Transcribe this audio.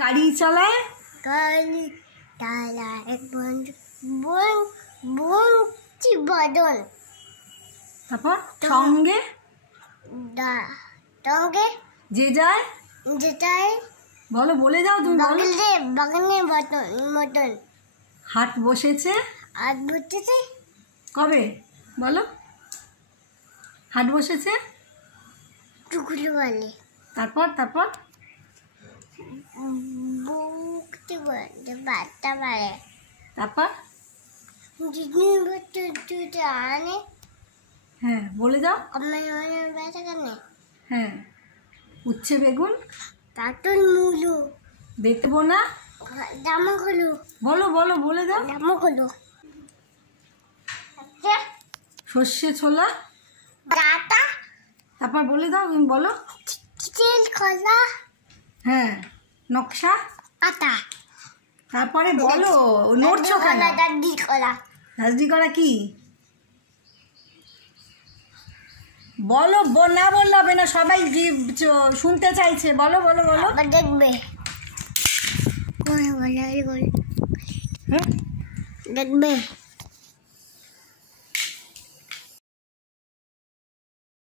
গাড়ি চালায় বদল। তারপর সঙ্গে সঙ্গে যে যায় যেটাই বলো, বলে যাও তুমি। বাগানে মতন হাট বসেছে আর বসেছে কবে বলো? হাট বসেছে টুকুলি বলে। তারপর তারপর বুকতে বলতে বাচ্চা পারে। তারপর আনে। হ্যাঁ বলে যাও। আমার ব্যথা কেন? হ্যাঁ উচ্ছে বেগুন কার্টুন মুলো দেখবো না। জামা হলো বলো বলো বলে দাও। জামা হলো সর্ষে ছোলা। ডাটা। তারপর বলে দাও, তুমি বলো। তেল কলা। হ্যাঁ নকশা। আটা। তারপরে বলো, নড়ছো কেন? দাদি কলা। রাজদি করা কি বলো? না বললে হবে না, সবাই শুনতে চাইছে। বলো বলো বলো। দেখবে হ্যাঁ দেখবে।